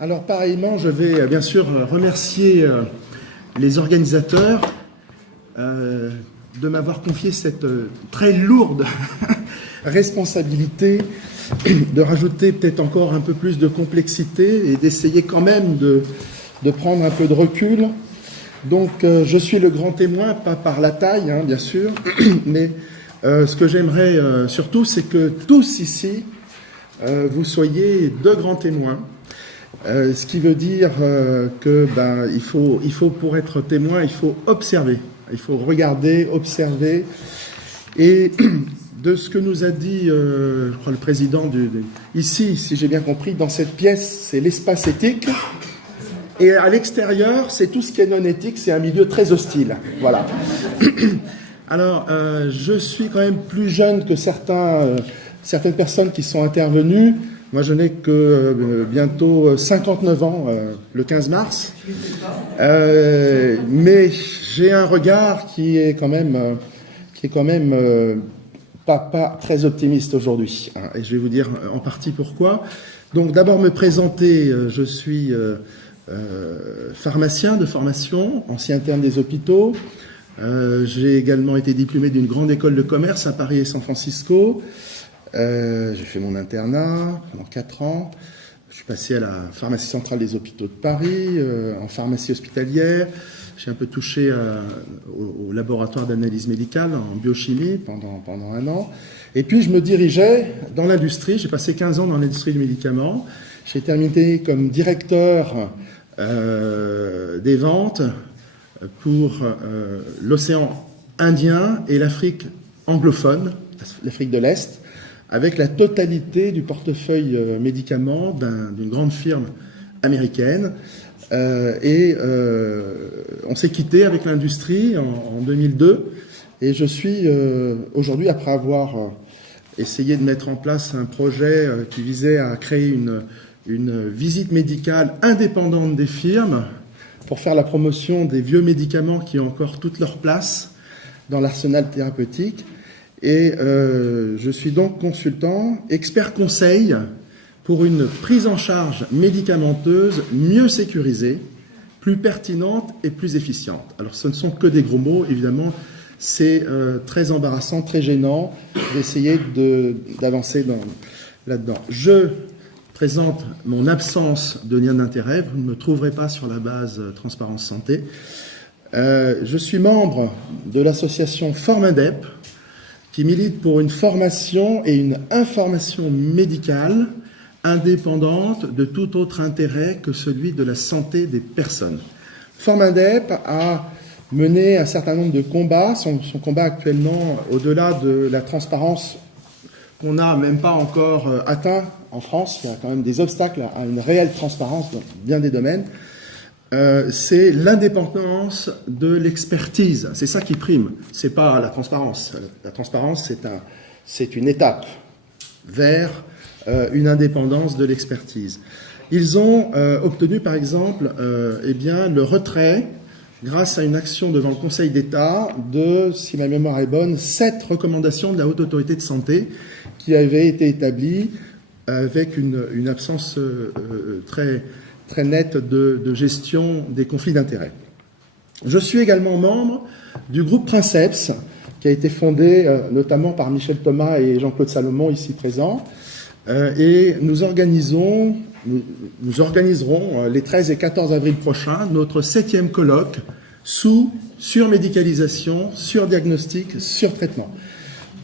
Alors pareillement, je vais bien sûr remercier les organisateurs de m'avoir confié cette très lourde responsabilité de rajouter peut-être encore un peu plus de complexité et d'essayer quand même de prendre un peu de recul. Donc je suis le grand témoin, pas par la taille, hein, bien sûr, mais ce que j'aimerais surtout, c'est que tous ici, vous soyez de grands témoins. Ce qui veut dire que il faut pour être témoin, il faut observer, il faut regarder, observer. Et de ce que nous a dit, je crois, le président ici, si j'ai bien compris, dans cette pièce, c'est l'espace éthique. Et à l'extérieur, c'est tout ce qui est non éthique, c'est un milieu très hostile. Voilà. Alors, je suis quand même plus jeune que certaines personnes qui sont intervenues. Moi, je n'ai que bientôt 59 ans, le 15 mars. Mais j'ai un regard qui est quand même pas très optimiste aujourd'hui. Et je vais vous dire en partie pourquoi. Donc, d'abord me présenter. Je suis pharmacien de formation, ancien interne des hôpitaux. J'ai également été diplômé d'une grande école de commerce à Paris et San Francisco. J'ai fait mon internat pendant 4 ans. Je suis passé à la pharmacie centrale des hôpitaux de Paris, en pharmacie hospitalière. J'ai un peu touché au laboratoire d'analyse médicale en biochimie pendant 1 an. Et puis je me dirigeais dans l'industrie. J'ai passé 15 ans dans l'industrie du médicament. J'ai terminé comme directeur des ventes pour l'océan Indien et l'Afrique anglophone, l'Afrique de l'Est, avec la totalité du portefeuille médicaments d'une grande firme américaine. On s'est quitté avec l'industrie en 2002. Et je suis aujourd'hui, après avoir essayé de mettre en place un projet qui visait à créer une visite médicale indépendante des firmes pour faire la promotion des vieux médicaments qui ont encore toute leur place dans l'arsenal thérapeutique. Et je suis donc consultant, expert conseil pour une prise en charge médicamenteuse mieux sécurisée, plus pertinente et plus efficiente. Alors ce ne sont que des gros mots, évidemment, c'est très embarrassant, très gênant d'essayer d'avancer là-dedans. Je présente mon absence de lien d'intérêt, vous ne me trouverez pas sur la base Transparence Santé. Je suis membre de l'association Formindep, qui milite pour une formation et une information médicale indépendante de tout autre intérêt que celui de la santé des personnes. Formindep a mené un certain nombre de combats. Son combat actuellement, au-delà de la transparence qu'on n'a même pas encore atteint en France, il y a quand même des obstacles à une réelle transparence dans bien des domaines, c'est l'indépendance de l'expertise. C'est ça qui prime. C'est pas la transparence. La transparence, c'est une étape vers une indépendance de l'expertise. Ils ont obtenu, par exemple, le retrait, grâce à une action devant le Conseil d'État, de, si ma mémoire est bonne, 7 recommandations de la Haute Autorité de Santé qui avaient été établies avec une absence très nette de gestion des conflits d'intérêts. Je suis également membre du groupe Princeps, qui a été fondé notamment par Michel Thomas et Jean-Claude Salomon, ici présents, et nous organiserons les 13 et 14 avril prochains notre 7e colloque sur médicalisation, sur diagnostic, sur traitement.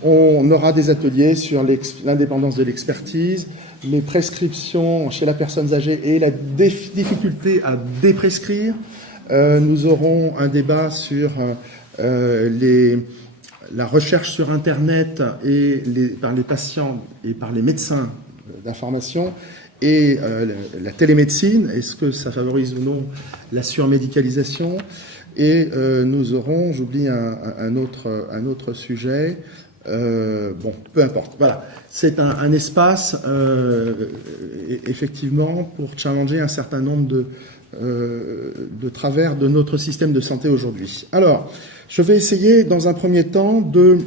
On aura des ateliers sur l'indépendance de l'expertise, les prescriptions chez la personne âgée et la difficulté à déprescrire. Nous aurons un débat sur la recherche sur Internet par les patients et par les médecins d'information et la télémédecine. Est-ce que ça favorise ou non la surmédicalisation? Et nous aurons, j'oublie un autre sujet. Peu importe. Voilà, c'est un espace effectivement pour challenger un certain nombre de travers de notre système de santé aujourd'hui. Alors, je vais essayer dans un premier temps de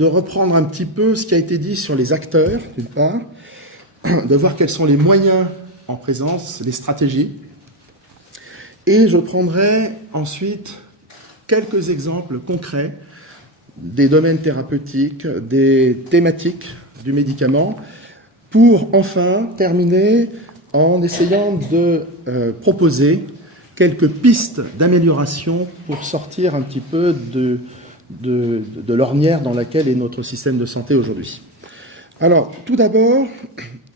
reprendre un petit peu ce qui a été dit sur les acteurs, d'une part, de voir quels sont les moyens en présence les stratégies. Et je prendrai ensuite quelques exemples concrets des domaines thérapeutiques, des thématiques du médicament, pour enfin terminer en essayant de proposer quelques pistes d'amélioration pour sortir un petit peu de l'ornière dans laquelle est notre système de santé aujourd'hui. Alors, tout d'abord,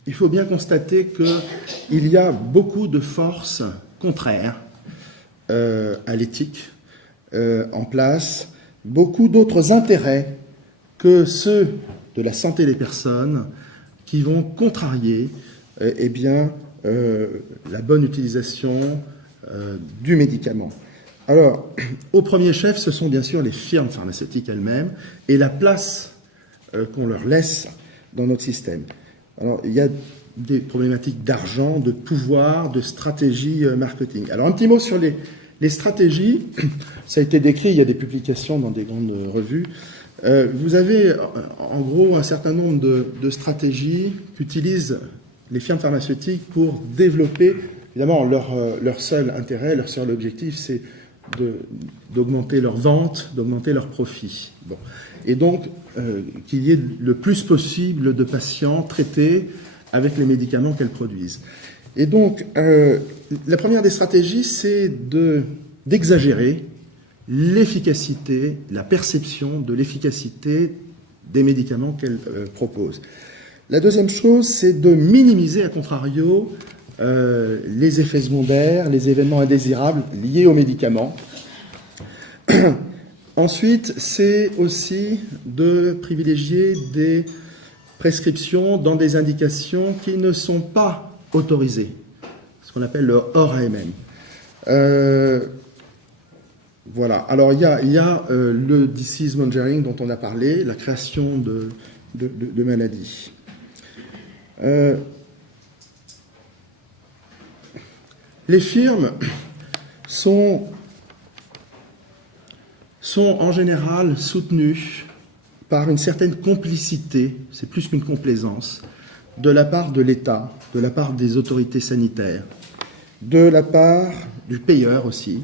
il faut bien constater qu'il y a beaucoup de forces contraires à l'éthique en place, beaucoup d'autres intérêts que ceux de la santé des personnes qui vont contrarier la bonne utilisation du médicament. Alors, au premier chef, ce sont bien sûr les firmes pharmaceutiques elles-mêmes et la place qu'on leur laisse dans notre système. Alors, il y a des problématiques d'argent, de pouvoir, de stratégie marketing. Alors, un petit mot sur les stratégies. Ça a été décrit, il y a des publications dans des grandes revues. Vous avez en gros un certain nombre de stratégies qu'utilisent les firmes pharmaceutiques pour développer, évidemment, leur seul intérêt, leur seul objectif, c'est d'augmenter leurs ventes, d'augmenter leurs profits. Bon. Et donc, qu'il y ait le plus possible de patients traités avec les médicaments qu'elles produisent. Et donc, la première des stratégies, c'est d'exagérer l'efficacité, la perception de l'efficacité des médicaments qu'elle propose. La deuxième chose, c'est de minimiser, à contrario, les effets secondaires, les événements indésirables liés aux médicaments. Ensuite, c'est aussi de privilégier des prescriptions dans des indications qui ne sont pas autorisées, ce qu'on appelle le hors AMM. Voilà. Alors, il y a le disease mongering dont on a parlé, la création de maladies. Les firmes sont en général soutenues par une certaine complicité, c'est plus qu'une complaisance, de la part de l'État, de la part des autorités sanitaires, de la part du payeur aussi.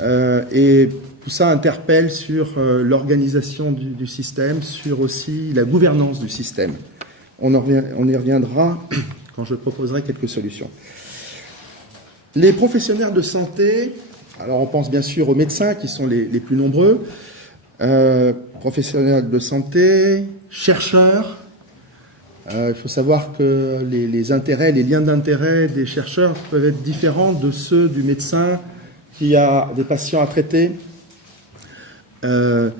Et tout ça interpelle sur l'organisation du système, sur aussi la gouvernance du système. On y reviendra quand je proposerai quelques solutions. Les professionnels de santé, alors on pense bien sûr aux médecins qui sont les plus nombreux, professionnels de santé, chercheurs. Il faut savoir que les intérêts, les liens d'intérêt des chercheurs peuvent être différents de ceux du médecin qui a des patients à traiter. Il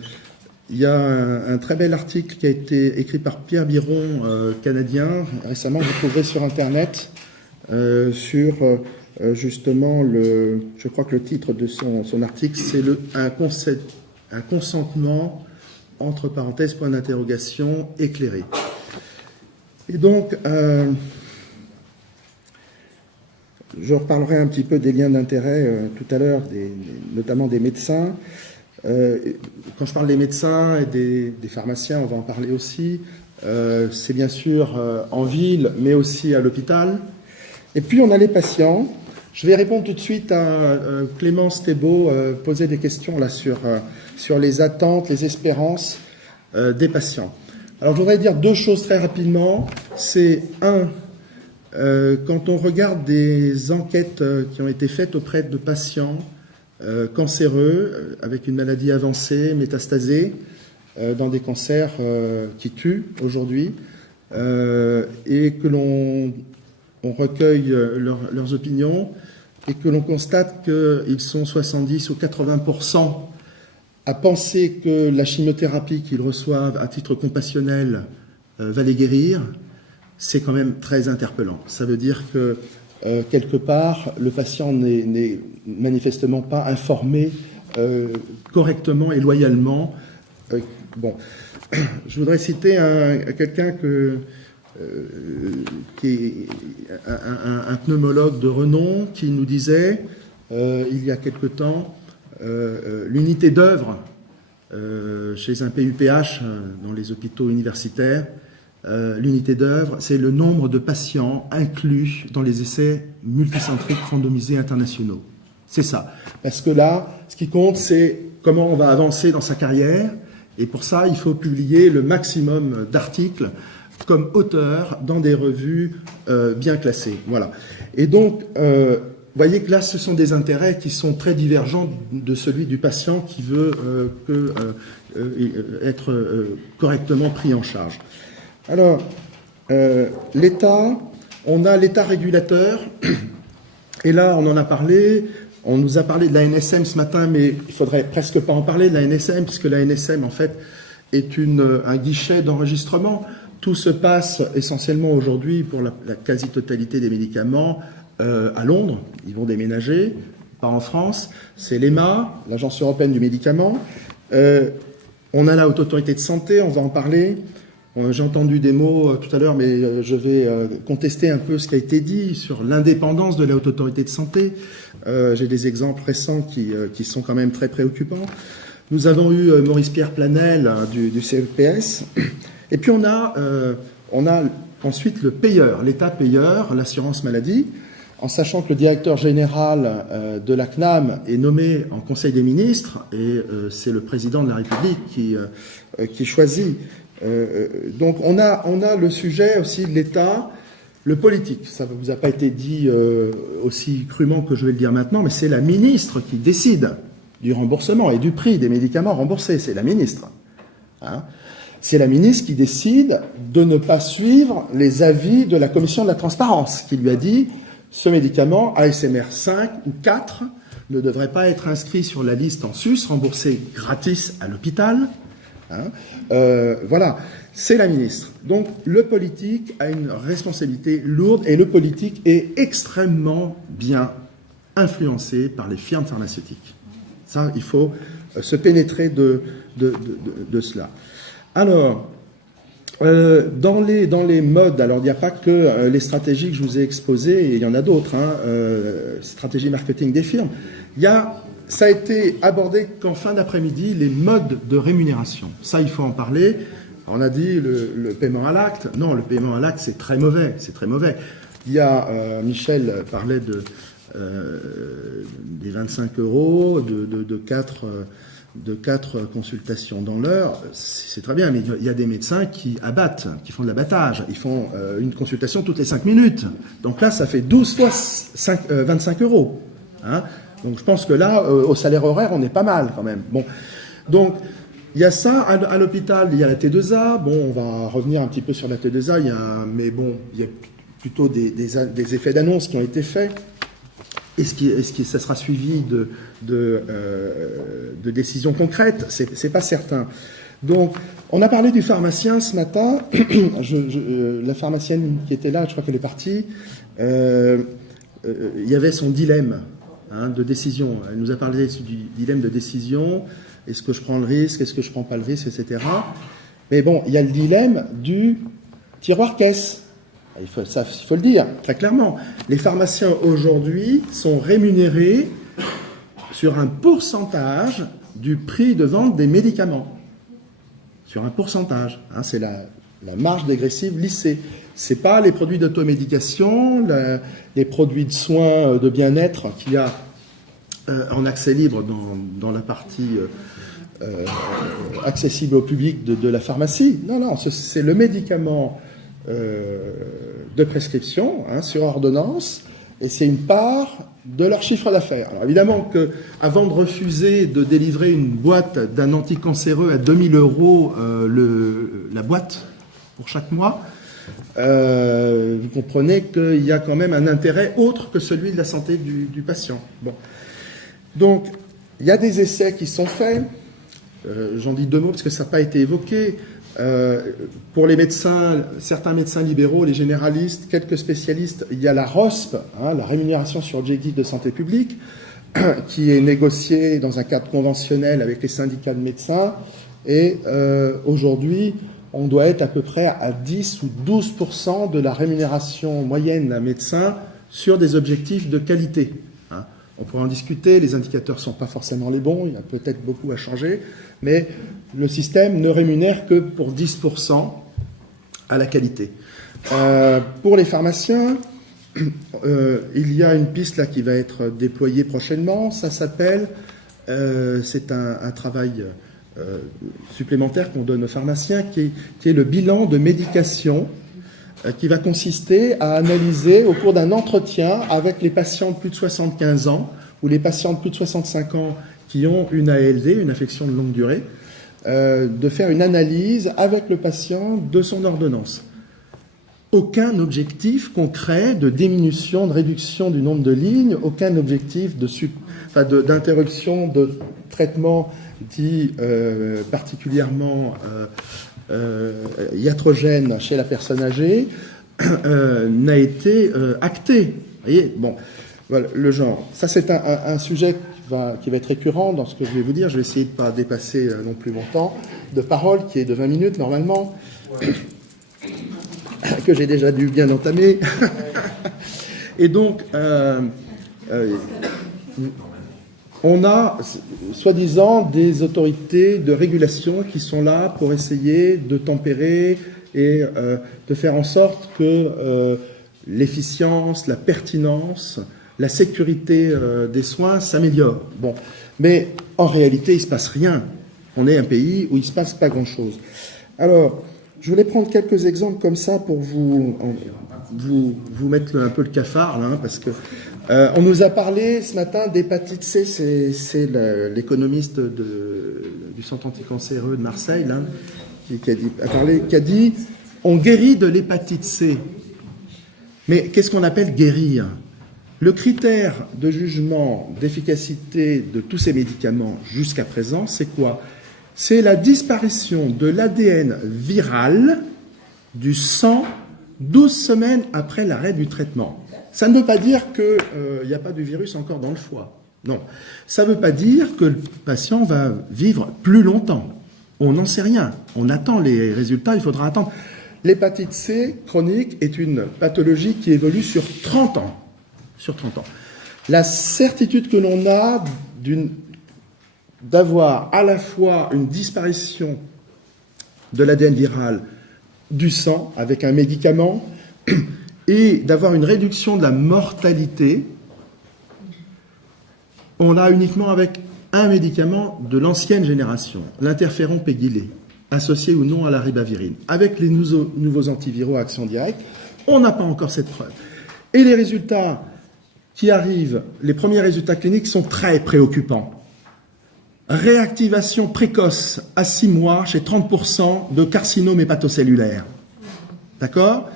y a un très bel article qui a été écrit par Pierre Biron, canadien. Récemment, vous trouverez sur Internet sur justement je crois que le titre de son article, c'est un consentement, entre parenthèses, point d'interrogation, éclairé. Et donc, je reparlerai un petit peu des liens d'intérêt tout à l'heure, notamment des médecins. Quand je parle des médecins et des pharmaciens, on va en parler aussi. C'est bien sûr en ville, mais aussi à l'hôpital. Et puis, on a les patients. Je vais répondre tout de suite à Clémence Thébault, poser des questions là sur les attentes, les espérances des patients. Alors, je voudrais dire deux choses très rapidement. C'est quand on regarde des enquêtes qui ont été faites auprès de patients cancéreux, avec une maladie avancée, métastasée, dans des cancers qui tuent aujourd'hui, et que l'on recueille leurs opinions, et que l'on constate qu'ils sont 70 ou 80% à penser que la chimiothérapie qu'ils reçoivent à titre compassionnel va les guérir, c'est quand même très interpellant. Ça veut dire que, quelque part, le patient n'est manifestement pas informé correctement et loyalement. Bon, je voudrais citer quelqu'un qui est un pneumologue de renom qui nous disait, il y a quelque temps, l'unité d'œuvre chez un PUPH dans les hôpitaux universitaires, l'unité d'œuvre, c'est le nombre de patients inclus dans les essais multicentriques randomisés internationaux. C'est ça. Parce que là, ce qui compte, c'est comment on va avancer dans sa carrière. Et pour ça, il faut publier le maximum d'articles comme auteur dans des revues bien classées. Voilà. Et donc, vous voyez que là, ce sont des intérêts qui sont très divergents de celui du patient qui veut être correctement pris en charge. Alors, l'État, on a l'État régulateur, et là, on en a parlé. On nous a parlé de la NSM ce matin, mais il faudrait presque pas en parler de la NSM, puisque la NSM, en fait, est un guichet d'enregistrement. Tout se passe essentiellement aujourd'hui, pour la quasi-totalité des médicaments, à Londres. Ils vont déménager, pas en France. C'est l'EMA, l'Agence européenne du médicament. On a la Haute Autorité de Santé, on va en parler. J'ai entendu des mots tout à l'heure, mais je vais contester un peu ce qui a été dit sur l'indépendance de la Haute Autorité de Santé. J'ai des exemples récents qui sont quand même très préoccupants. Nous avons eu Maurice-Pierre Planel du CEPS. Et puis on a ensuite le payeur, l'État payeur, l'assurance maladie, en sachant que le directeur général de la CNAM est nommé en Conseil des ministres, et c'est le président de la République qui choisit. Donc on a le sujet aussi de l'État, le politique. Ça ne vous a pas été dit aussi crûment que je vais le dire maintenant, mais c'est la ministre qui décide du remboursement et du prix des médicaments remboursés. C'est la ministre. Hein. C'est la ministre qui décide de ne pas suivre les avis de la commission de la transparence, qui lui a dit ce médicament ASMR 5 ou 4 ne devrait pas être inscrit sur la liste en sus, remboursé gratis à l'hôpital. Hein. Voilà, c'est la ministre. Donc le politique a une responsabilité lourde, et le politique est extrêmement bien influencé par les firmes pharmaceutiques. Ça, il faut se pénétrer de cela. Alors, dans les modes, alors il n'y a pas que les stratégies que je vous ai exposées, et il y en a d'autres, hein, stratégie marketing des firmes. Ça a été abordé qu'en fin d'après-midi, les modes de rémunération. Ça, il faut en parler. On a dit le paiement à l'acte. Non, le paiement à l'acte, c'est très mauvais. C'est très mauvais. Il y a, Michel parlait des 25 € de 4 consultations dans l'heure. C'est très bien, mais il y a des médecins qui abattent, qui font de l'abattage. Ils font une consultation toutes les 5 minutes. Donc là, ça fait 12 fois 25 €. Hein. Donc je pense que là, au salaire horaire, on est pas mal quand même. Bon, donc il y a ça à l'hôpital, il y a la T2A. Bon, on va revenir un petit peu sur la T2A. Mais bon, il y a plutôt des effets d'annonce qui ont été faits. Est-ce que ça sera suivi de décisions concrètes? C'est pas certain. Donc, on a parlé du pharmacien ce matin. La pharmacienne qui était là, je crois qu'elle est partie. Il y avait son dilemme. De décision. Elle nous a parlé du dilemme de décision. Est-ce que je prends le risque? Est-ce que je ne prends pas le risque? Etc. Mais bon, il y a le dilemme du tiroir-caisse. Il faut le dire très clairement. Les pharmaciens aujourd'hui sont rémunérés sur un pourcentage du prix de vente des médicaments. Sur un pourcentage. C'est la marge dégressive lissée. Ce n'est pas les produits d'automédication, les produits de soins de bien-être qu'il y a en accès libre dans la partie accessible au public de la pharmacie. Non, c'est le médicament de prescription sur ordonnance, et c'est une part de leur chiffre d'affaires. Alors évidemment qu'avant de refuser de délivrer une boîte d'un anticancéreux à 2 000 € la boîte pour chaque mois, vous comprenez qu'il y a quand même un intérêt autre que celui de la santé du patient. Bon. Donc, il y a des essais qui sont faits. J'en dis 2 mots parce que ça n'a pas été évoqué. Pour les médecins, certains médecins libéraux, les généralistes, quelques spécialistes, il y a la ROSP, la rémunération sur objectif de santé publique, qui est négociée dans un cadre conventionnel avec les syndicats de médecins. Et aujourd'hui, on doit être à peu près à 10 ou 12% de la rémunération moyenne d'un médecin sur des objectifs de qualité. On pourrait en discuter, les indicateurs ne sont pas forcément les bons, il y a peut-être beaucoup à changer, mais le système ne rémunère que pour 10% à la qualité. Pour les pharmaciens, il y a une piste là qui va être déployée prochainement. Ça s'appelle, c'est un travail supplémentaire qu'on donne aux pharmaciens, qui est le bilan de médication, qui va consister à analyser au cours d'un entretien avec les patients de plus de 75 ans ou les patients de plus de 65 ans qui ont une ALD, une affection de longue durée, de faire une analyse avec le patient de son ordonnance. Aucun objectif concret de diminution, de réduction du nombre de lignes, aucun objectif d'interruption de traitement dit particulièrement iatrogène chez la personne âgée n'a été acté. Vous voyez, bon, voilà, le genre. Ça, c'est un sujet qui va être récurrent dans ce que je vais vous dire. Je vais essayer de ne pas dépasser non plus mon temps de parole, qui est de 20 minutes normalement, que j'ai déjà dû bien entamer. Et donc, on a, soi-disant, des autorités de régulation qui sont là pour essayer de tempérer et de faire en sorte que l'efficience, la pertinence, la sécurité des soins s'améliorent. Bon, mais en réalité, il ne se passe rien. On est un pays où il ne se passe pas grand-chose. Alors, je voulais prendre quelques exemples comme ça pour vous mettre un peu le cafard, là, hein, parce que on nous a parlé ce matin d'hépatite C, c'est l'économiste du Centre anticancéreux de Marseille, là, qui a dit on guérit de l'hépatite C. Mais qu'est-ce qu'on appelle guérir? Le critère de jugement d'efficacité de tous ces médicaments jusqu'à présent, c'est quoi? C'est la disparition de l'ADN viral du sang 12 semaines après l'arrêt du traitement. Ça ne veut pas dire qu'il n'y a pas de virus encore dans le foie. Non. Ça ne veut pas dire que le patient va vivre plus longtemps. On n'en sait rien. On attend les résultats, il faudra attendre. L'hépatite C chronique est une pathologie qui évolue sur 30 ans. Sur 30 ans. La certitude que l'on a d'avoir à la fois une disparition de l'ADN viral du sang avec un médicament et d'avoir une réduction de la mortalité, on l'a uniquement avec un médicament de l'ancienne génération, l'interféron pegylé, associé ou non à la ribavirine. Avec les nouveaux antiviraux à action directe, on n'a pas encore cette preuve. Et les résultats qui arrivent, les premiers résultats cliniques sont très préoccupants. Réactivation précoce à 6 mois chez 30% de carcinome hépatocellulaire. D'accord?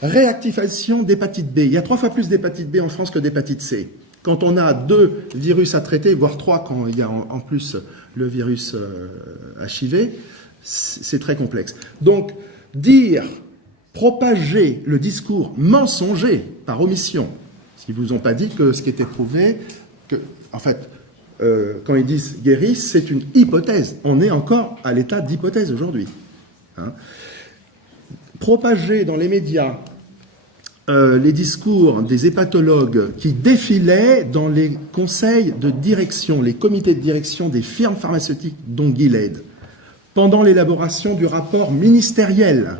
Réactivation d'hépatite B. Il y a 3 fois plus d'hépatite B en France que d'hépatite C. Quand on a 2 virus à traiter, voire 3 quand il y a en plus le virus HIV, c'est très complexe. Donc, propager le discours mensonger par omission, s'ils ne vous ont pas dit que ce qui était prouvé, en fait, quand ils disent guérissent, c'est une hypothèse. On est encore à l'état d'hypothèse aujourd'hui. Hein. Propager dans les médias les discours des hépatologues qui défilaient dans les conseils de direction, les comités de direction des firmes pharmaceutiques, dont Gilead, pendant l'élaboration du rapport ministériel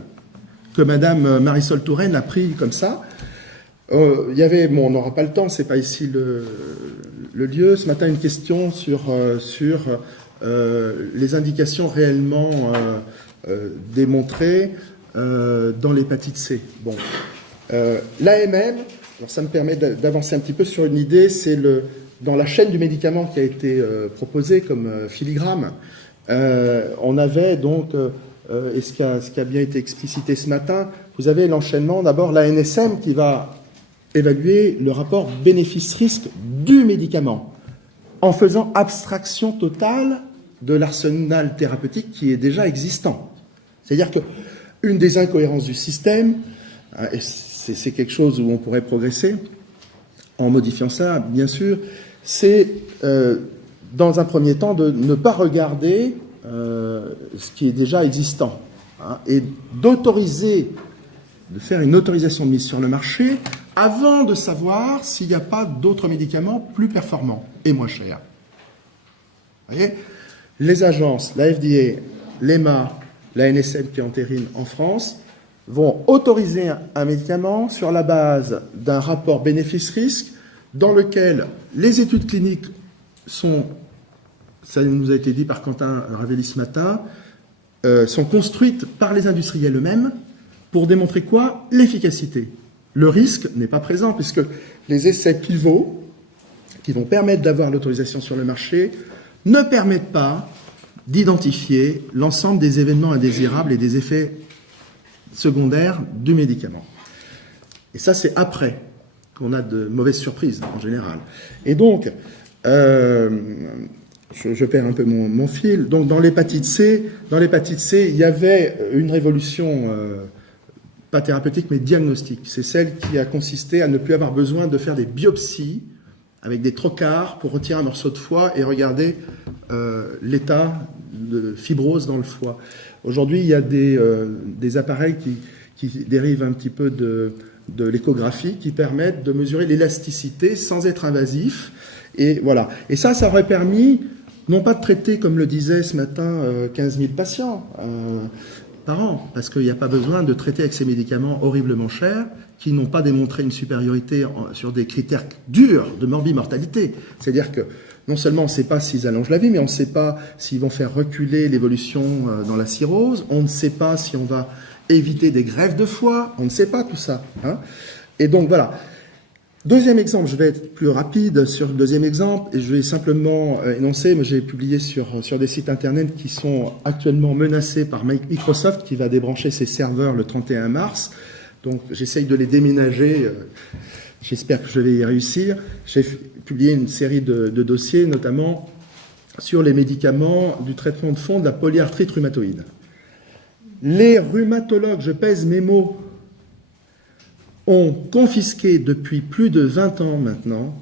que Madame Marisol Touraine a pris comme ça. Il y avait, bon, on n'aura pas le temps, c'est pas ici le lieu. Ce matin, une question sur les indications réellement démontrées dans l'hépatite C. Bon, l'AMM, alors ça me permet d'avancer un petit peu sur une idée, c'est dans la chaîne du médicament qui a été proposée comme filigrane. On avait donc, et ce qui a bien été explicité ce matin, vous avez l'enchaînement, d'abord l'ANSM qui va évaluer le rapport bénéfice-risque du médicament en faisant abstraction totale de l'arsenal thérapeutique qui est déjà existant. C'est-à-dire qu'une des incohérences du système, et c'est quelque chose où on pourrait progresser en modifiant ça, bien sûr, c'est dans un premier temps de ne pas regarder ce qui est déjà existant, hein, et de faire une autorisation de mise sur le marché avant de savoir s'il n'y a pas d'autres médicaments plus performants et moins chers. Vous voyez, les agences, la FDA, l'EMA, la NSM qui entérine en France, vont autoriser un médicament sur la base d'un rapport bénéfice-risque dans lequel les études cliniques sont, ça nous a été dit par Quentin Ravelli ce matin, sont construites par les industriels eux-mêmes pour démontrer quoi? L'efficacité. Le risque n'est pas présent puisque les essais pivots qui vont permettre d'avoir l'autorisation sur le marché ne permettent pas d'identifier l'ensemble des événements indésirables et des effets secondaires du médicament. Et ça, c'est après qu'on a de mauvaises surprises, en général. Et donc, je perds un peu mon fil. Donc, dans l'hépatite C, il y avait une révolution, pas thérapeutique, mais diagnostique. C'est celle qui a consisté à ne plus avoir besoin de faire des biopsies avec des trocars pour retirer un morceau de foie et regarder l'état de fibrose dans le foie. Aujourd'hui, il y a des appareils qui dérivent un petit peu de l'échographie qui permettent de mesurer l'élasticité sans être invasif. Et voilà. Et ça aurait permis, non pas de traiter, comme le disait ce matin, 15 000 patients par an, parce qu'il n'y a pas besoin de traiter avec ces médicaments horriblement chers, qui n'ont pas démontré une supériorité sur des critères durs de morbimortalité. C'est-à-dire que non seulement on ne sait pas s'ils allongent la vie, mais on ne sait pas s'ils vont faire reculer l'évolution dans la cirrhose, on ne sait pas si on va éviter des greffes de foie, on ne sait pas tout ça. Hein. Et donc voilà. Deuxième exemple, je vais être plus rapide sur le deuxième exemple, et je vais simplement énoncer, mais j'ai publié sur des sites internet qui sont actuellement menacés par Microsoft, qui va débrancher ses serveurs le 31 mars. Donc j'essaye de les déménager, j'espère que je vais y réussir. J'ai publié une série de dossiers, notamment sur les médicaments du traitement de fond de la polyarthrite rhumatoïde. Les rhumatologues, je pèse mes mots, ont confisqué depuis plus de 20 ans maintenant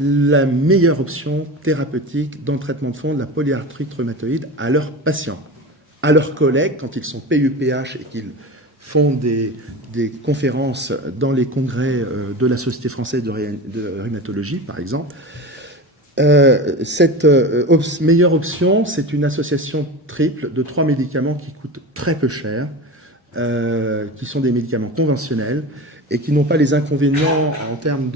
la meilleure option thérapeutique dans le traitement de fond de la polyarthrite rhumatoïde à leurs patients, à leurs collègues quand ils sont PUPH et qu'ils font des conférences dans les congrès de la Société française de rhumatologie, par exemple. Cette meilleure option, c'est une association triple de 3 médicaments qui coûtent très peu cher, qui sont des médicaments conventionnels et qui n'ont pas les inconvénients en termes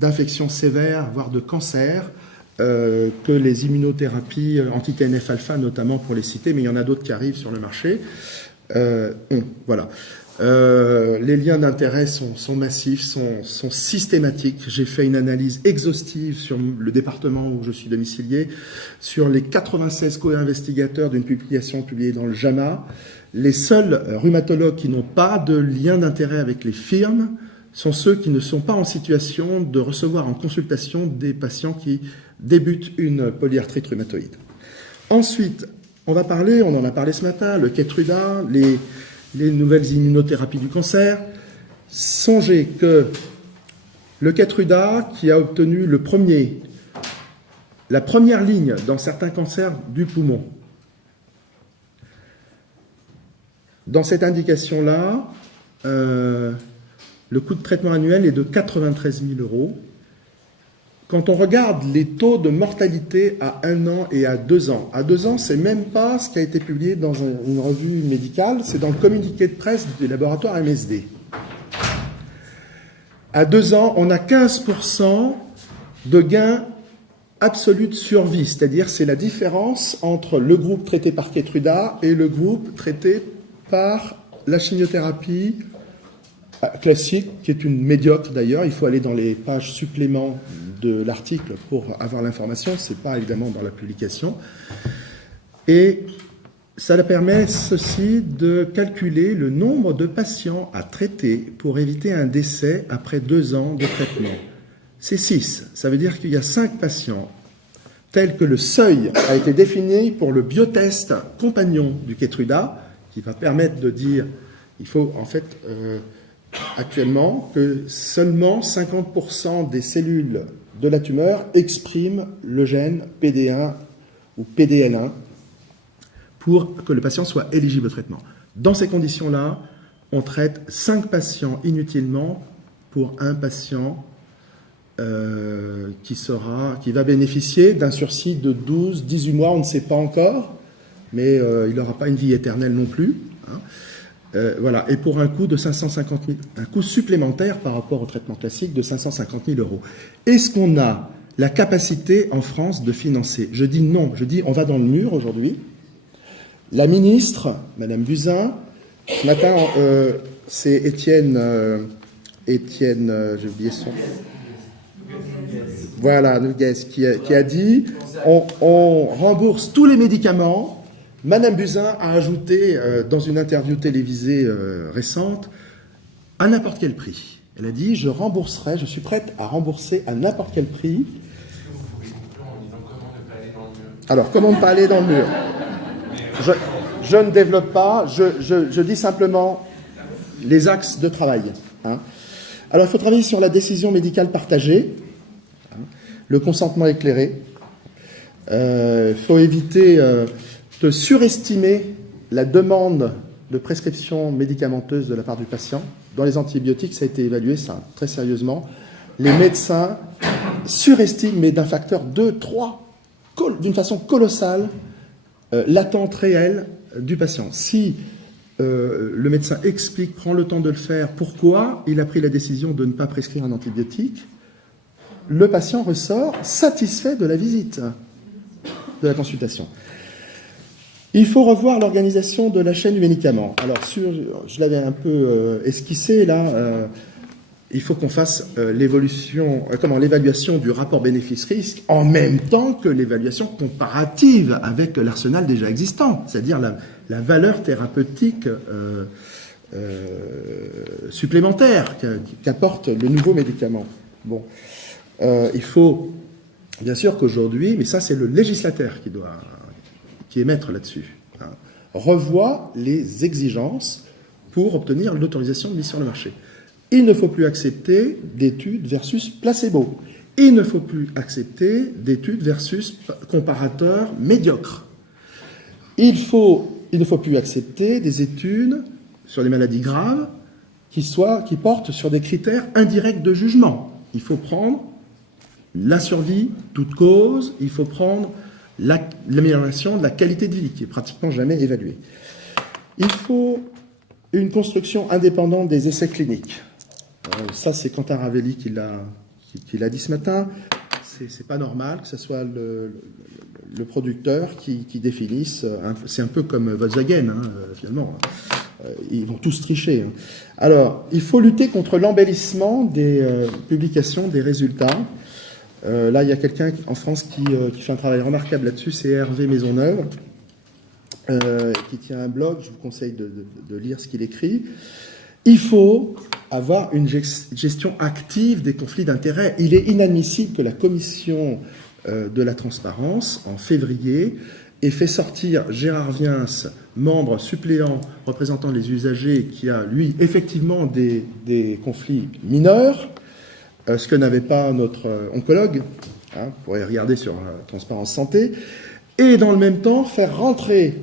d'infections sévères, voire de cancer, que les immunothérapies anti-TNF-alpha, notamment pour les citer, mais il y en a d'autres qui arrivent sur le marché. Voilà. Les liens d'intérêt sont massifs, sont systématiques. J'ai fait une analyse exhaustive sur le département où je suis domicilié, sur les 96 co-investigateurs d'une publication publiée dans le JAMA. Les seuls rhumatologues qui n'ont pas de lien d'intérêt avec les firmes sont ceux qui ne sont pas en situation de recevoir en consultation des patients qui débutent une polyarthrite rhumatoïde. Ensuite, on va parler, on en a parlé ce matin, le Keytruda, les nouvelles immunothérapies du cancer. Songez que le Keytruda, qui a obtenu la première ligne dans certains cancers du poumon, dans cette indication-là, le coût de traitement annuel est de 93 000 €. Quand on regarde les taux de mortalité à 1 an et à 2 ans, à 2 ans, c'est même pas ce qui a été publié dans une revue médicale, c'est dans le communiqué de presse du laboratoire MSD. À 2 ans, on a 15% de gain absolu de survie, c'est-à-dire c'est la différence entre le groupe traité par Keytruda et le groupe traité par la chimiothérapie classique, qui est une médiocre d'ailleurs. Il faut aller dans les pages suppléments de l'article pour avoir l'information, ce n'est pas évidemment dans la publication. Et ça permet ceci de calculer le nombre de patients à traiter pour éviter un décès après 2 ans de traitement. C'est 6, ça veut dire qu'il y a 5 patients tels que le seuil a été défini pour le biotest compagnon du Keytruda, qui va permettre de dire, il faut en fait actuellement que seulement 50% des cellules de la tumeur expriment le gène PD1 ou PDL1 pour que le patient soit éligible au traitement. Dans ces conditions-là, on traite 5 patients inutilement pour un patient qui va bénéficier d'un sursis de 12-18 mois, on ne sait pas encore, mais il n'aura pas une vie éternelle non plus. Hein. Voilà, et pour un coût de 550 000, un coût supplémentaire par rapport au traitement classique de 550 000 euros. Est-ce qu'on a la capacité en France de financer? Je dis non, je dis on va dans le mur aujourd'hui. La ministre, Madame Buzyn, ce matin, c'est Étienne, j'ai oublié son... Voilà, Noguès, qui a dit on rembourse tous les médicaments. Madame Buzyn a ajouté dans une interview télévisée récente à n'importe quel prix. Elle a dit je suis prête à rembourser à n'importe quel prix. Alors, comment ne pas aller dans le mur? Je ne développe pas, je dis simplement les axes de travail. Hein. Alors, il faut travailler sur la décision médicale partagée, hein, le consentement éclairé. Il faut éviter de surestimer la demande de prescription médicamenteuse de la part du patient. Dans les antibiotiques, ça a été évalué, ça, très sérieusement. Les médecins surestiment, mais d'un facteur 2, 3, d'une façon colossale, l'attente réelle du patient. Si le médecin explique, prend le temps de le faire, pourquoi il a pris la décision de ne pas prescrire un antibiotique, le patient ressort satisfait de la visite, de la consultation. Il faut revoir l'organisation de la chaîne du médicament. Alors, je l'avais un peu esquissé là. Il faut qu'on fasse l'évaluation du rapport bénéfice-risque en même temps que l'évaluation comparative avec l'arsenal déjà existant, c'est-à-dire la valeur thérapeutique supplémentaire qu'apporte le nouveau médicament. Bon, il faut bien sûr qu'aujourd'hui, mais ça c'est le législateur qui est maître là-dessus, hein, revoit les exigences pour obtenir l'autorisation de mise sur le marché. Il ne faut plus accepter d'études versus placebo. Il ne faut plus accepter d'études versus comparateurs médiocres. Il ne faut plus accepter des études sur les maladies graves qui portent sur des critères indirects de jugement. Il faut prendre la survie, toute cause, il faut prendre l'amélioration de la qualité de vie, qui est pratiquement jamais évaluée. Il faut une construction indépendante des essais cliniques. Ça, c'est Quentin Ravelli qui l'a dit ce matin. C'est pas normal que ce soit le producteur qui définisse. C'est un peu comme Volkswagen, hein, finalement. Ils vont tous tricher. Hein. Alors, il faut lutter contre l'embellissement des publications, des résultats. Là, il y a quelqu'un en France qui fait un travail remarquable là-dessus, c'est Hervé Maisonneuve, qui tient un blog. Je vous conseille de lire ce qu'il écrit. Il faut avoir une gestion active des conflits d'intérêts. Il est inadmissible que la commission de la transparence, en février, ait fait sortir Gérard Viens, membre suppléant représentant les usagers, qui a, lui, effectivement des conflits mineurs, ce que n'avait pas notre oncologue, hein, vous pourrez regarder sur Transparence Santé, et dans le même temps faire rentrer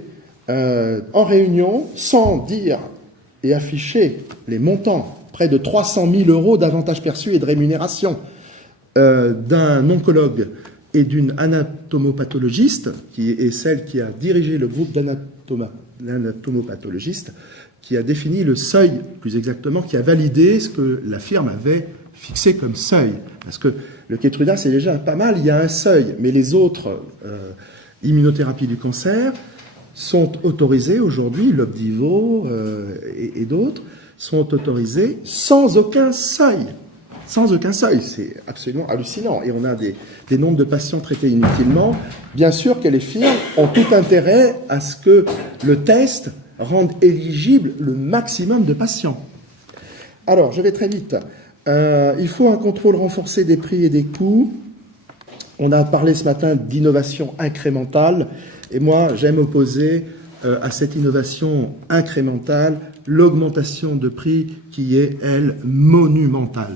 en réunion, sans dire et afficher les montants, près de 300 000 euros d'avantages perçus et de rémunération d'un oncologue et d'une anatomopathologiste, qui est celle qui a dirigé le groupe d'anatomopathologiste, qui a défini le seuil, plus exactement, qui a validé ce que la firme avait fixé comme seuil. Parce que le Keytruda, c'est déjà pas mal, il y a un seuil, mais les autres immunothérapies du cancer sont autorisées aujourd'hui, l'Opdivo et d'autres, sont autorisés sans aucun seuil. Sans aucun seuil. C'est absolument hallucinant. Et on a des nombres de patients traités inutilement. Bien sûr que les firmes ont tout intérêt à ce que le test rende éligible le maximum de patients. Alors, je vais très vite. Il faut un contrôle renforcé des prix et des coûts. On a parlé ce matin d'innovation incrémentale. Et moi, j'aime opposer à cette innovation incrémentale l'augmentation de prix qui est, elle, monumentale.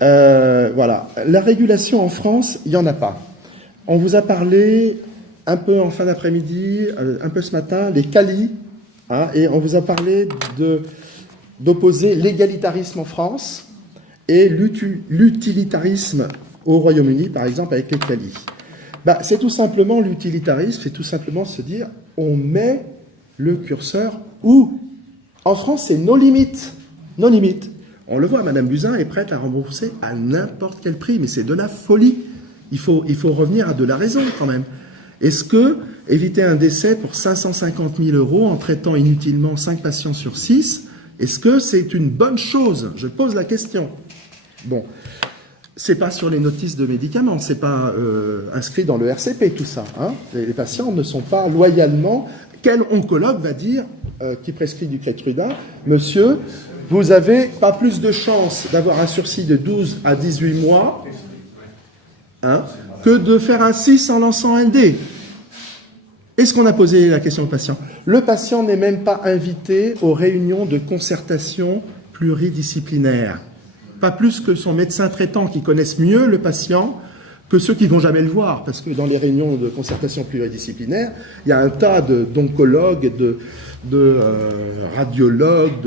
Voilà. La régulation en France, il n'y en a pas. On vous a parlé un peu en fin d'après-midi, un peu ce matin, les CALI, hein, et on vous a parlé d'opposer l'égalitarisme en France et l'utilitarisme au Royaume-Uni, par exemple, avec les CALI. C'est tout simplement l'utilitarisme, c'est tout simplement se dire on met le curseur où, en France, c'est no limite. No limite. On le voit, Madame Buzyn est prête à rembourser à n'importe quel prix, mais c'est de la folie. Il faut revenir à de la raison quand même. Est-ce que éviter un décès pour 550 000 € en traitant inutilement 5 patients sur 6, est-ce que c'est une bonne chose? Je pose la question. Bon, c'est pas sur les notices de médicaments, c'est pas inscrit dans le RCP tout ça. Hein. Les patients ne sont pas loyalement. Quel oncologue va dire, qui prescrit du Keytruda, monsieur, vous avez pas plus de chances d'avoir un sursis de 12 à 18 mois hein, que de faire un 6 en lançant un dé. Est-ce qu'on a posé la question au patient? Le patient n'est même pas invité aux réunions de concertation pluridisciplinaire. Pas plus que son médecin traitant qui connaisse mieux le patient que ceux qui ne vont jamais le voir. Parce que dans les réunions de concertation pluridisciplinaire, il y a un tas d'oncologues, de radiologues,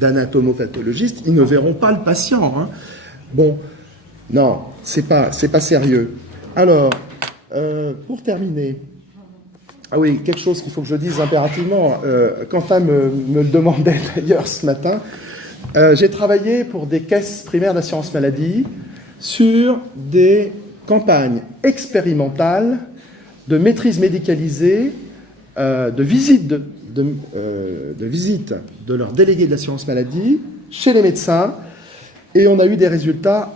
d'anatomopathologistes. Ils ne verront pas le patient. Hein. Bon, non, c'est pas sérieux. Alors, pour terminer... Ah oui, quelque chose qu'il faut que je dise impérativement. Quentin me le demandait d'ailleurs ce matin. J'ai travaillé pour des caisses primaires d'assurance maladie sur des campagnes expérimentales de maîtrise médicalisée, de visite de leurs délégués de l'assurance maladie chez les médecins. Et on a eu des résultats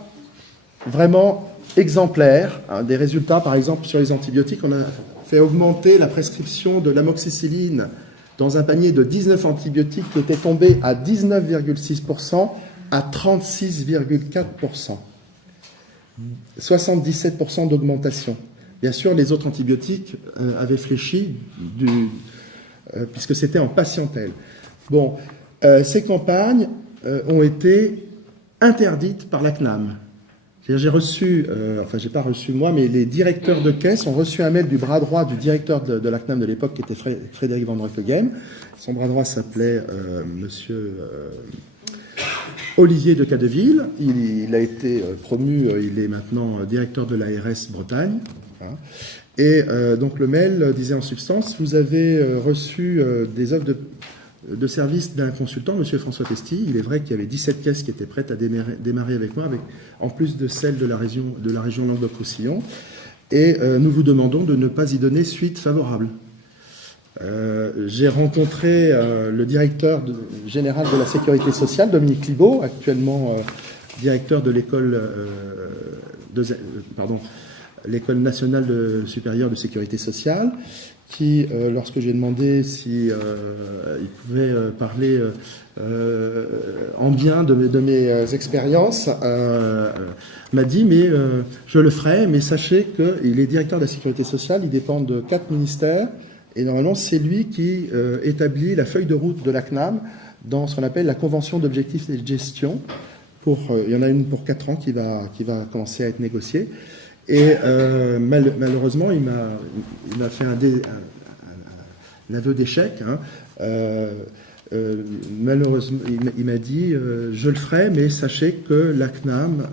vraiment exemplaires. Hein, des résultats, par exemple, sur les antibiotiques, on a fait augmenter la prescription de l'amoxicilline dans un panier de 19 antibiotiques qui était tombé à 19,6% à 36,4%. 77% d'augmentation. Bien sûr, les autres antibiotiques avaient fléchi puisque c'était en patientèle. Bon, ces campagnes ont été interdites par la CNAM. J'ai reçu, enfin j'ai pas reçu moi, mais les directeurs de caisse ont reçu un mail du bras droit du directeur de la CNAM de l'époque, qui était Frédéric Van Reckeghem. Son bras droit s'appelait monsieur Olivier de Cadeville. Il a été promu, il est maintenant directeur de l'ARS Bretagne. Hein. Et donc le mail disait en substance, vous avez reçu des offres de service d'un consultant, M. François Testi. Il est vrai qu'il y avait 17 caisses qui étaient prêtes à démarrer avec moi, en plus de celles de la région Languedoc-Roussillon. Et nous vous demandons de ne pas y donner suite favorable. J'ai rencontré le directeur général de la Sécurité sociale, Dominique Libaud, actuellement directeur de l'école l'École nationale supérieure de sécurité sociale, qui, lorsque j'ai demandé si il pouvait parler en bien de mes expériences, m'a dit, mais je le ferai, mais sachez qu'il est directeur de la sécurité sociale, il dépend de 4 ministères, et normalement c'est lui qui établit la feuille de route de la CNAM dans ce qu'on appelle la convention d'objectifs et de gestion. Il y en a une pour 4 ans qui va commencer à être négociée. Et malheureusement, il m'a fait un aveu d'échec. Hein. Malheureusement, il m'a dit je le ferai, mais sachez que la CNAM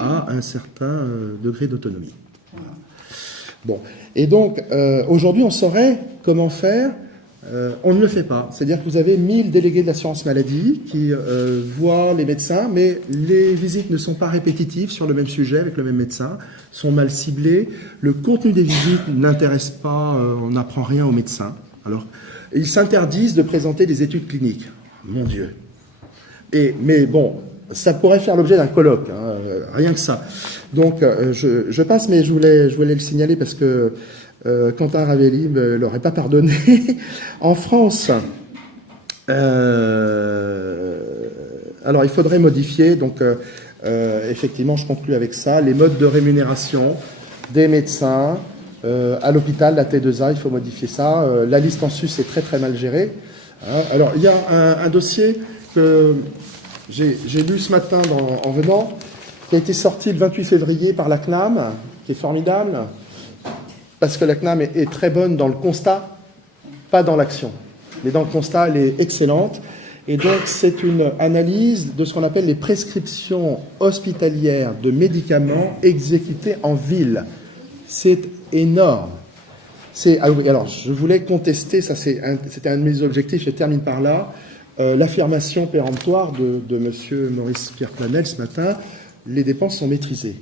a un certain degré d'autonomie. Voilà. Bon. Et donc, aujourd'hui, on saurait comment faire. On ne le fait pas. C'est-à-dire que vous avez 1000 délégués de l'assurance maladie qui voient les médecins, mais les visites ne sont pas répétitives sur le même sujet avec le même médecin, sont mal ciblées. Le contenu des visites n'intéresse pas, on n'apprend rien aux médecins. Alors, ils s'interdisent de présenter des études cliniques. Mon Dieu. Mais bon, ça pourrait faire l'objet d'un colloque, hein, rien que ça. Donc, je passe, mais je voulais le signaler parce que Quentin Ravelli ne l'aurait pas pardonné. En France, alors il faudrait modifier, donc effectivement je conclue avec ça, les modes de rémunération des médecins à l'hôpital, la T2A, il faut modifier ça. La liste en sus est très très mal gérée. Hein. Alors il y a un dossier que j'ai lu ce matin en venant, qui a été sorti le 28 février par la CNAM, qui est formidable. Parce que la CNAM est très bonne dans le constat, pas dans l'action. Mais dans le constat, elle est excellente. Et donc, c'est une analyse de ce qu'on appelle les prescriptions hospitalières de médicaments exécutées en ville. C'est énorme. Ah oui, alors je voulais contester, c'était un de mes objectifs, je termine par là, l'affirmation péremptoire de M. Maurice Pierre Planel ce matin, les dépenses sont maîtrisées.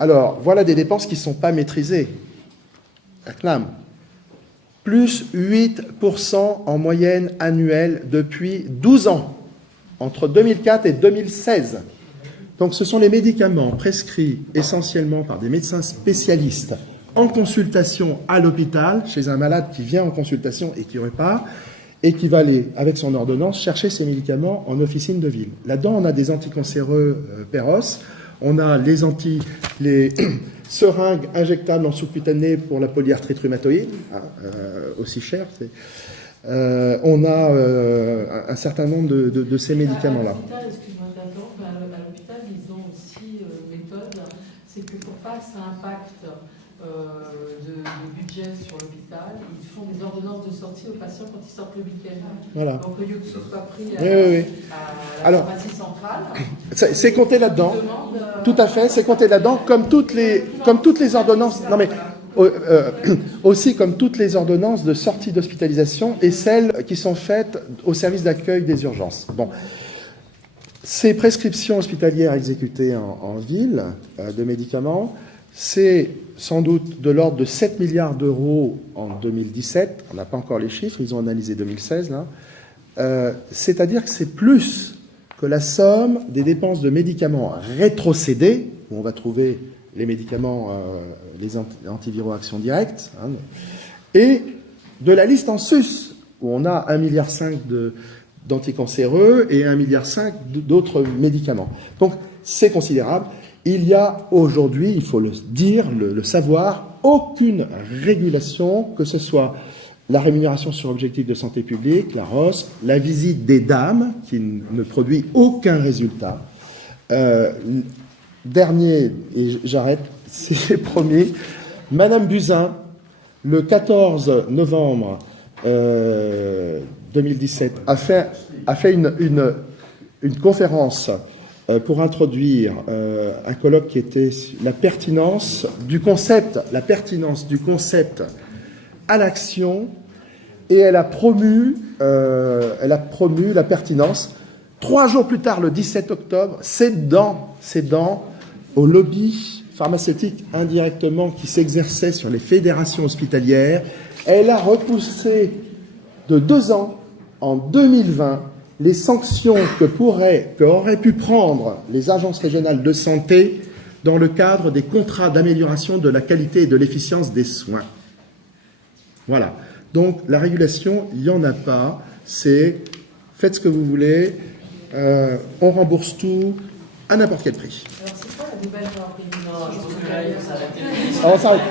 Alors, voilà des dépenses qui ne sont pas maîtrisées. La CNAM, plus 8% en moyenne annuelle depuis 12 ans, entre 2004 et 2016. Donc ce sont les médicaments prescrits essentiellement par des médecins spécialistes en consultation à l'hôpital, chez un malade qui vient en consultation et qui repart, et qui va aller, avec son ordonnance, chercher ses médicaments en officine de ville. Là-dedans, on a des anticancéreux Péros, on a les seringues injectables en sous-cutané pour la polyarthrite rhumatoïde, aussi cher. On a un certain nombre de ces médicaments-là. Excuse-moi d'interrompre, mais à l'hôpital, ils ont aussi une méthode, c'est que pour pas que ça impacte de budget sur l'hôpital, ils font des ordonnances de sortie aux patients quand ils sortent le week-end. Voilà. Donc au lieu que ce soit pris à la pharmacie centrale, c'est compté là-dedans. Tout à fait, c'est compté là-dedans, comme toutes les ordonnances. Non mais aussi comme toutes les ordonnances de sortie d'hospitalisation et celles qui sont faites au service d'accueil des urgences. Bon. Ces prescriptions hospitalières exécutées en ville de médicaments, c'est sans doute de l'ordre de 7 milliards d'euros en 2017. On n'a pas encore les chiffres, ils ont analysé 2016 là. C'est-à-dire que c'est plus que la somme des dépenses de médicaments rétrocédés, où on va trouver les médicaments, les antiviraux action directe, et de la liste en sus, où on a 1,5 milliard d'anticancéreux et 1,5 milliard d'autres médicaments. Donc, c'est considérable. Il y a aujourd'hui, il faut le dire, le savoir, aucune régulation, que ce soit la rémunération sur objectif de santé publique, la ROS, la visite des dames, qui ne produit aucun résultat. Dernier, et j'arrête, c'est promis, Madame Buzyn, le 14 novembre 2017, a fait une conférence pour introduire un colloque qui était la pertinence du concept à l'action, et elle a promu la pertinence. 3 jours plus tard, le 17 octobre, cédant au lobby pharmaceutique indirectement qui s'exerçait sur les fédérations hospitalières, elle a repoussé de 2 ans, en 2020, les sanctions qu'auraient pu prendre les agences régionales de santé dans le cadre des contrats d'amélioration de la qualité et de l'efficience des soins. Voilà. Donc, la régulation, il n'y en a pas. C'est faites ce que vous voulez, on rembourse tout à n'importe quel prix. Alors, c'est quoi la nouvelle Non, je pense que là, il faut s'arrêter. On s'arrête.